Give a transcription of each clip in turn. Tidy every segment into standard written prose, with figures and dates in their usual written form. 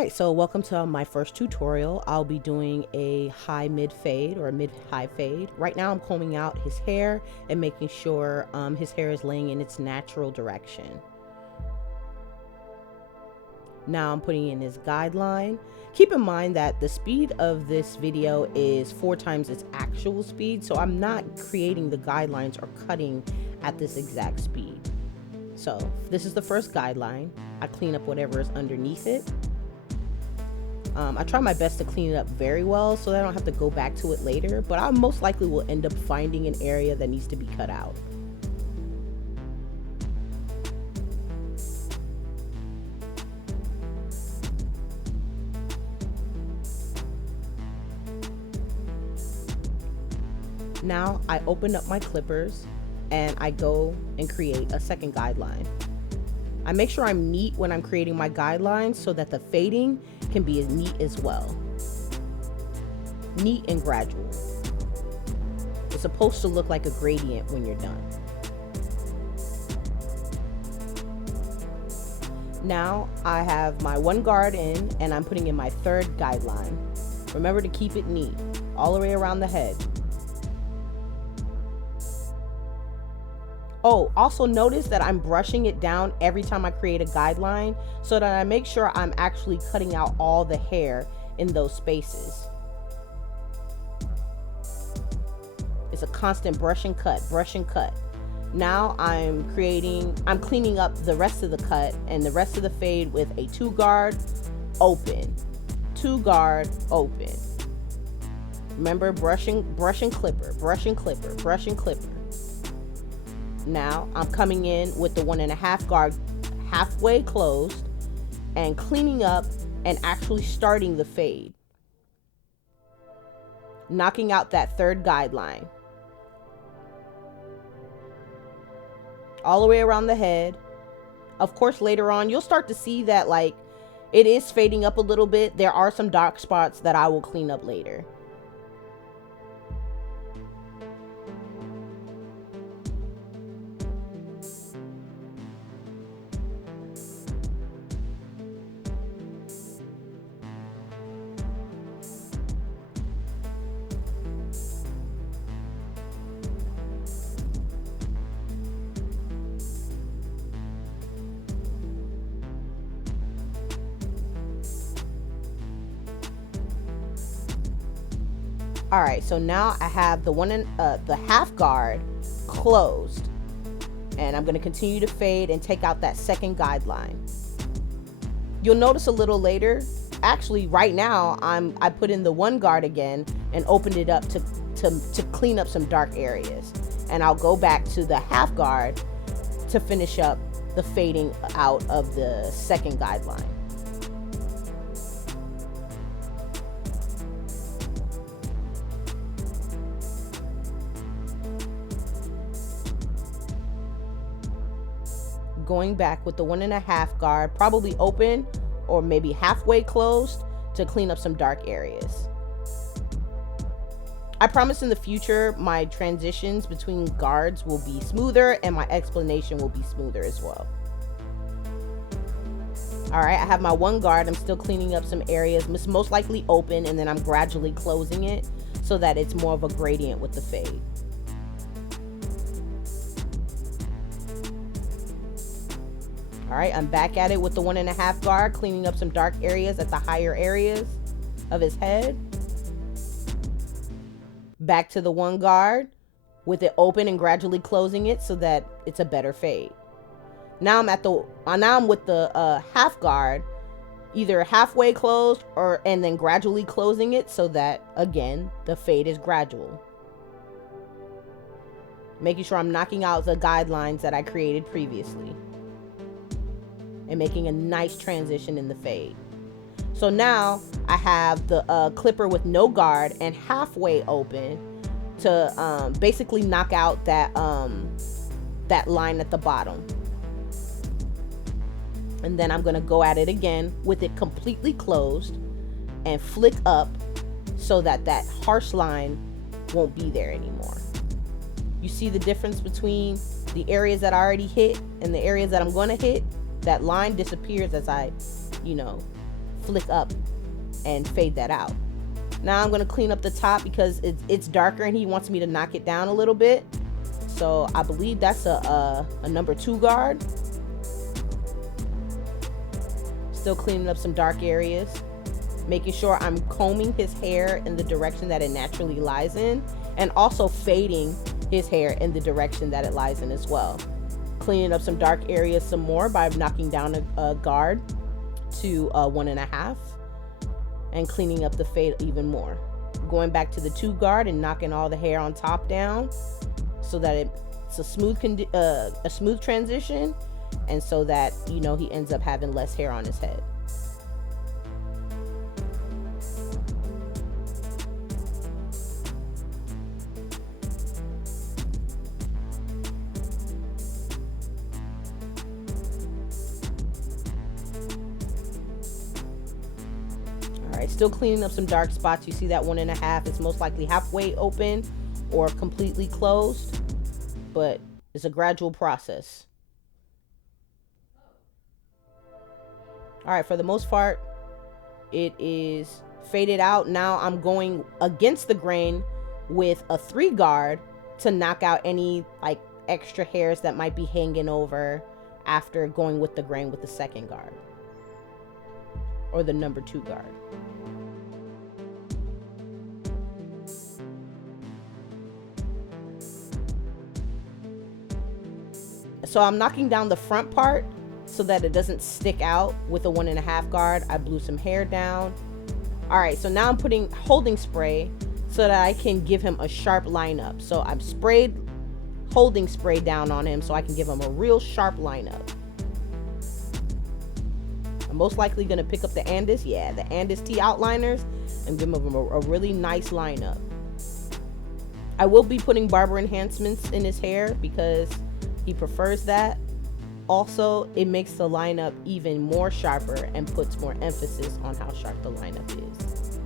Alright, so welcome to my first tutorial. I'll be doing a high mid fade or a mid high fade. Right now I'm combing out his hair and making sure his hair is laying in its natural direction. Now I'm putting in his guideline. Keep in mind that the speed of this video is 4 times its actual speed, so I'm not creating the guidelines or cutting at this exact speed. So this is the first guideline. I clean up whatever is underneath it. I try my best to clean it up very well so that I don't have to go back to it later, but I most likely will end up finding an area that needs to be cut out. Now I open up my clippers and I go and create a second guideline. I make sure I'm neat when I'm creating my guidelines so that the fading can be as neat as well. Neat and gradual. It's supposed to look like a gradient when you're done. Now I have my one guard in and I'm putting in my third guideline. Remember to keep it neat, all the way around the head. Oh, also notice that I'm brushing it down every time I create a guideline so that I make sure I'm actually cutting out all the hair in those spaces. It's a constant brush and cut, brush and cut. Now I'm cleaning up the rest of the cut and the rest of the fade with a 2 guard, open, 2 guard, open. Remember, brush and clipper, brush and clipper, brush and clipper. Now I'm coming in with the 1.5 guard halfway closed and cleaning up and actually starting the fade. Knocking out that third guideline. All the way around the head. Of course, later on, you'll start to see that like it is fading up a little bit. There are some dark spots that I will clean up later. All right, so now I have the half guard closed, and I'm going to continue to fade and take out that second guideline. You'll notice a little later, actually right now, I put in the 1 guard again and opened it up to clean up some dark areas, and I'll go back to the half guard to finish up the fading out of the second guideline. Going back with the 1.5 guard, probably open or maybe halfway closed to clean up some dark areas. I promise in the future my transitions between guards will be smoother and my explanation will be smoother as well. All right, I have my 1 guard. I'm still cleaning up some areas, most likely open, and then I'm gradually closing it so that it's more of a gradient with the fade. All right, I'm back at it with the 1.5 guard, cleaning up some dark areas at the higher areas of his head. Back to the 1 guard with it open and gradually closing it so that it's a better fade. Now I'm with the half guard, either halfway closed and then gradually closing it so that again the fade is gradual. Making sure I'm knocking out the guidelines that I created previously. And making a nice transition in the fade. So now I have the clipper with no guard and halfway open to basically knock out that line at the bottom. And then I'm gonna go at it again with it completely closed and flick up so that that harsh line won't be there anymore. You see the difference between the areas that I already hit and the areas that I'm gonna hit? That line disappears as I, flick up and fade that out. Now I'm going to clean up the top because it's darker and he wants me to knock it down a little bit. So I believe that's a number 2 guard. Still cleaning up some dark areas. Making sure I'm combing his hair in the direction that it naturally lies in. And also fading his hair in the direction that it lies in as well. Cleaning up some dark areas some more by knocking down a guard to 1.5. And cleaning up the fade even more. Going back to the 2 guard and knocking all the hair on top down so that it's a smooth transition, and so that, you know, he ends up having less hair on his head. Still cleaning up some dark spots. You see that 1.5, it's most likely halfway open or completely closed, but it's a gradual process. All right, for the most part it is faded out. Now I'm going against the grain with a 3 guard to knock out any like extra hairs that might be hanging over after going with the grain with the 2nd guard or the number 2 guard. So I'm knocking down the front part so that it doesn't stick out with a 1.5 guard. I blew some hair down. All right, so now I'm putting holding spray so that I can give him a sharp lineup. So I've sprayed holding spray down on him so I can give him a real sharp lineup. I'm most likely gonna pick up the Andis, the Andis T outliners, and give him a really nice lineup. I will be putting barber enhancements in his hair because he prefers that. Also, it makes the lineup even more sharper and puts more emphasis on how sharp the lineup is.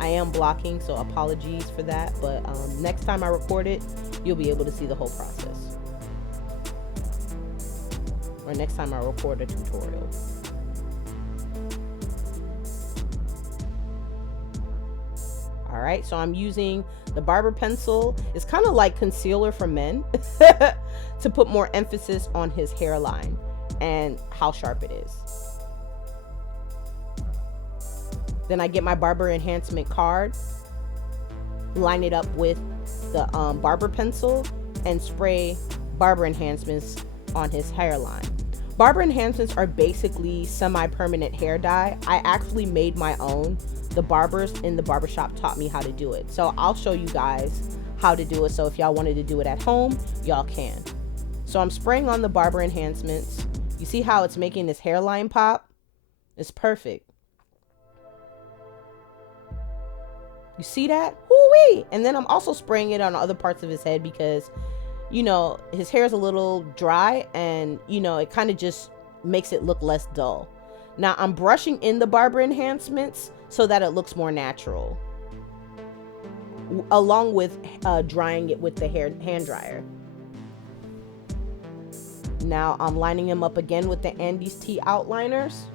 I am blocking, so apologies for that, but next time I record it, you'll be able to see the whole process. Or next time I record a tutorial. All right, so I'm using the barber pencil. It's kind of like concealer for men to put more emphasis on his hairline and how sharp it is. Then I get my barber enhancement card, line it up with the barber pencil, and spray barber enhancements on his hairline. Barber enhancements are basically semi-permanent hair dye. I actually made my own. The barbers in the barbershop taught me how to do it. So I'll show you guys how to do it. So if y'all wanted to do it at home, y'all can. So I'm spraying on the barber enhancements. You see how it's making this hairline pop? It's perfect. You see that? Woo-wee! And then I'm also spraying it on other parts of his head because, you know, his hair is a little dry and, you know, it kind of just makes it look less dull. Now I'm brushing in the barber enhancements so that it looks more natural, along with drying it with the hand dryer. Now I'm lining him up again with the Andis T outliners,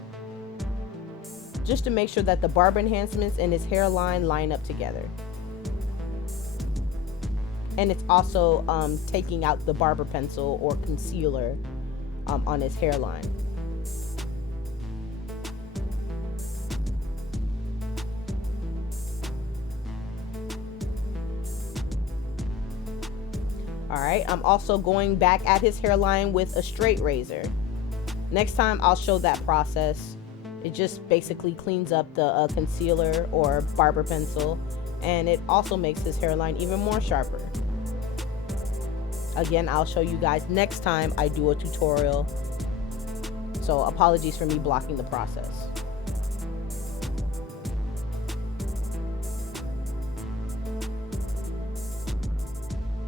just to make sure that the barber enhancements and his hairline line up together. And it's also taking out the barber pencil or concealer on his hairline. All right, I'm also going back at his hairline with a straight razor. Next time I'll show that process. It just basically cleans up the concealer or barber pencil, and it also makes his hairline even more sharper. Again, I'll show you guys next time I do a tutorial. So apologies for me blocking the process.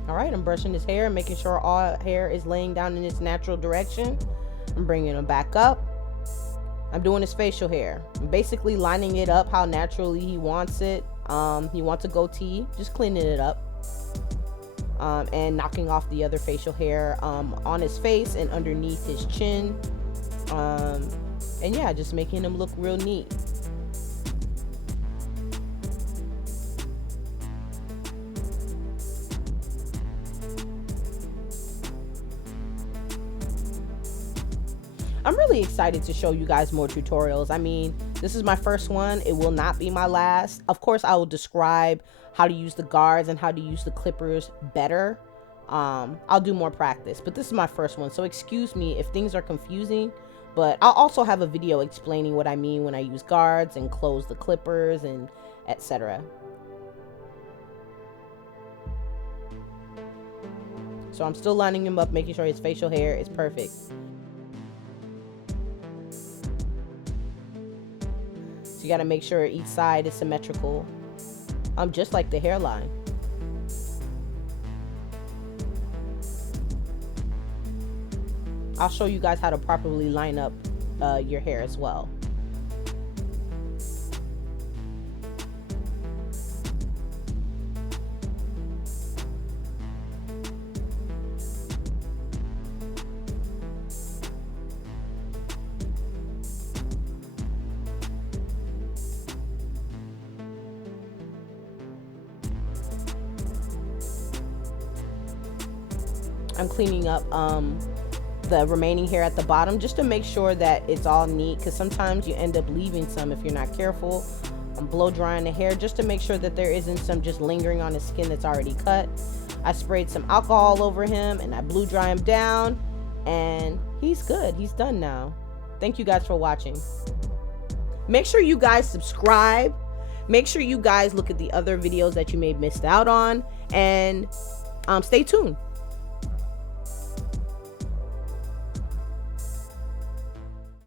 All right, I'm brushing his hair and making sure all hair is laying down in its natural direction. I'm bringing him back up. I'm doing his facial hair. I'm basically lining it up how naturally he wants it. He wants a goatee, just cleaning it up. And knocking off the other facial hair on his face and underneath his chin. And yeah, just making him look real neat. I'm really excited to show you guys more tutorials. I mean, this is my first one. It will not be my last. Of course, I will describe how to use the guards and how to use the clippers better. I'll do more practice, but this is my first one. So excuse me if things are confusing, but I'll also have a video explaining what I mean when I use guards and close the clippers and etc. So I'm still lining him up, making sure his facial hair is perfect. So you got to make sure each side is symmetrical, just like the hairline. I'll show you guys how to properly line up your hair as well. I'm cleaning up the remaining hair at the bottom just to make sure that it's all neat, because sometimes you end up leaving some if you're not careful. I'm blow drying the hair just to make sure that there isn't some just lingering on his skin that's already cut. I sprayed some alcohol all over him and I blew dry him down, and he's good. He's done now. Thank you guys for watching. Make sure you guys subscribe. Make sure you guys look at the other videos that you may have missed out on, and stay tuned.